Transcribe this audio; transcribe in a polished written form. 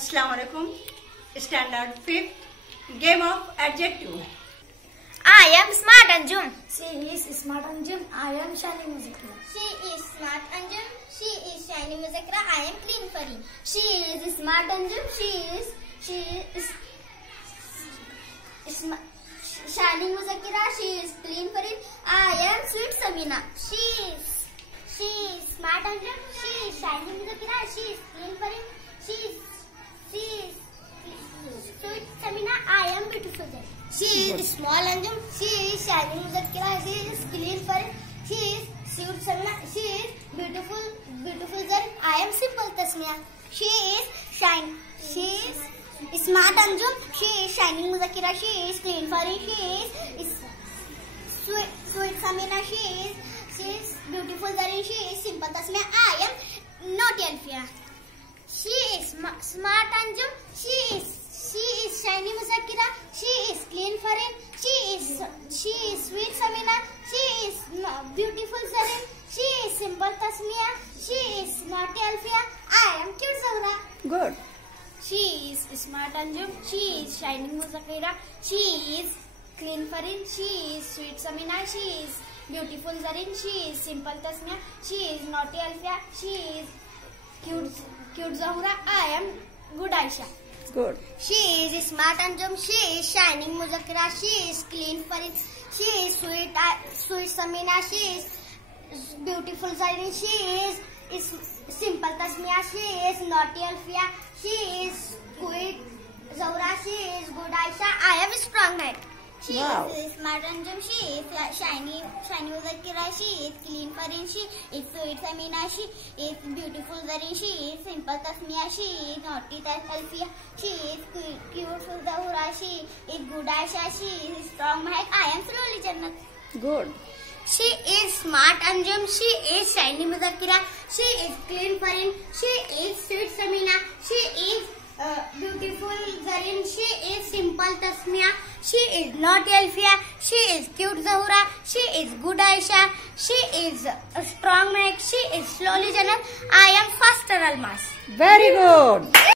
Assalamu alaikum. Standard 5th. Game of adjective. I am smart Anjum. She is smart Anjum. I am Shani Muzakira. She is smart Anjum. She is Shani Muzakira. I am clean Farin. She is smart Anjum. She is Shani Muzakira. She is clean Farin. I am sweet Samina. She is smart Anjum. She is Shani Muzakira. She is clean Farin. She is sweet Samina. I am beautiful Zarin. She is small Anjum. She is Shani Muzakira. She is clean Farin. She is sweet Samina. She is beautiful Zarin. I am simple Tasmiya. She is smart Anjum. She is Shani Muzakira. She is clean Farin. She is sweet Samina. She is beautiful Zarin. She is simple Tasmiya. I am naughty Alfiya. She is smart Anjum. She is Shani Muzakira. She is clean Farin. She is sweet Samina. She is beautiful Zarin. She is simple Tasmiya. She is naughty Alfiya. I am cute Zahra. Good. She is smart Anjum. She is Shani Muzakira. She is clean Farin. She is sweet Samina. She is beautiful Zarin. She is simple Tasmiya. She is naughty Alfiya. She is cute Zahra. I am good Aisha. Good. She is smart Anjum. She is shining Muzakira. She is clean Farin. She is sweet Samina. She is beautiful Zarin. She is simple Tasmiya. She is naughty Alfiya. She is sweet Zahra. She is good Aisha. I am strong Night. She is smart Anjum. She is shiny Muzakira. She is clean Farin. She is sweet Samina. She is beautiful Zarin. She is simple Tasmiya. She is naughty Alfiya. She is cute Zahra. She is good Aisha. She is strong Mahek. I am slowly Jannat. Good. She is smart Anjum. She is shiny Muzakira. She is clean Farin. She is sweet Samina. She is beautiful Zarin. She is simple Tasmiya. She is naughty Alfiya. She is cute Zahra. She is good Aisha. She is strong Mahek. She is slowly Jannat. I am faster Almas. Very good.